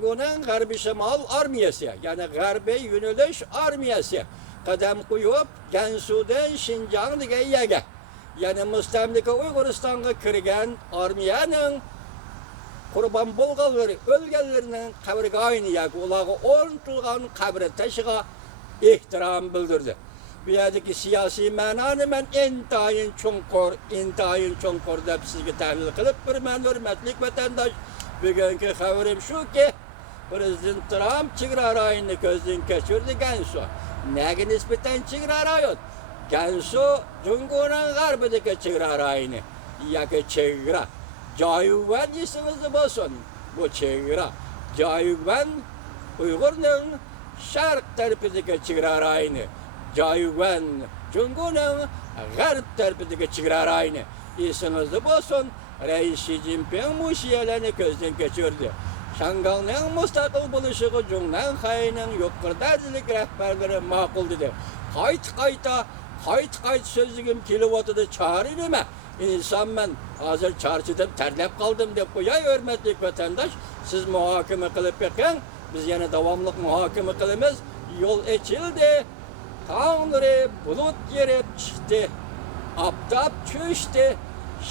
Cumhur'un Garbi Şimal Armiyası, yani Garbi Yöneliş Armiyası kadem koyup Gansu'dan Şinjan'daki yege, yani Müstemlike Uyguristan'a kirgen armiyanın kurban bolgaları, ölgenlerinin kabrine aynı yege, olağı orntulgan kabre taşıga ihtiram bildirdi. Bu yerdeki siyasi mananı ben intayin çonkor dep sizge tahlil kılıp bir men hürmetlik vatandaş. Bugünkü haberim şu ki Prezident Trump çigrar ayını gözden geçirdi Gansu. Nege nispeten çigrar ayot? Gansu Cumhur'un garbideki çigrar ayını. Yaki çigra. Cayuven isinizi basın. Bu çigra. Cayuven Uygur'un şark tarafındaki çigrar ayını. Cayuven Cumhur'un garb tarafındaki çigrar ayını. İsinizi basın. Reis Xi Jinping muşiyelerini gözden geçirdi. Şanghal'ın müstakil buluşuğu Cumhur'un hayının yukarıdacılık rehberleri makul dedi. Kayıt sözlüğüm kilovatı çağırır mı? İnsan ben hazır çarşıda terlep kaldım deyip koyay hürmetlik vatandaş. Siz muhakeme kılıp bakın, biz yine devamlık muhakeme kılımız. Yol açıldı, Tanrı bulut yerip çıktı, aptap çöştü.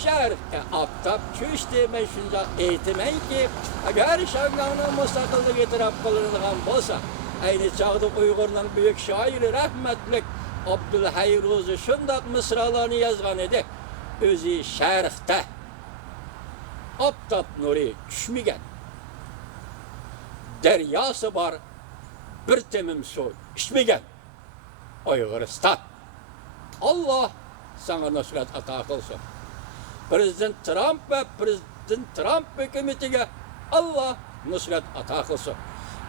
Şerke aptap çöştü, ben şunca eğitimen ki, eğer Şanghal'ın müstakillik itiraf kılınılan bolsa, aynı çağda Uygur'un büyük şairi rahmetlik Abdülhay Ruzi şundak mısralarını yazgan idi. Özü şerhte aptap nuri düşmegen, deryası var bir temim su içmegen Uyguristan. Allah sana nusret ata kılsın. Prezident Trump ve Prezident Trump hükümetiyle Allah nusret ata kılsın.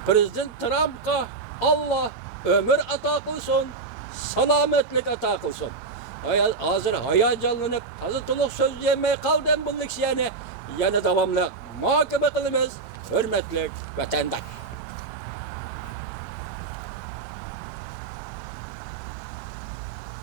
Prezident Trump'a Allah ömür ata kılsın, salametlik ata kılsın. Hazır hayacanlanıp tazıtılık sözleyemeye kaldım bulduk yani devamlı muhakeme kılımız, hürmetlik vatandaş.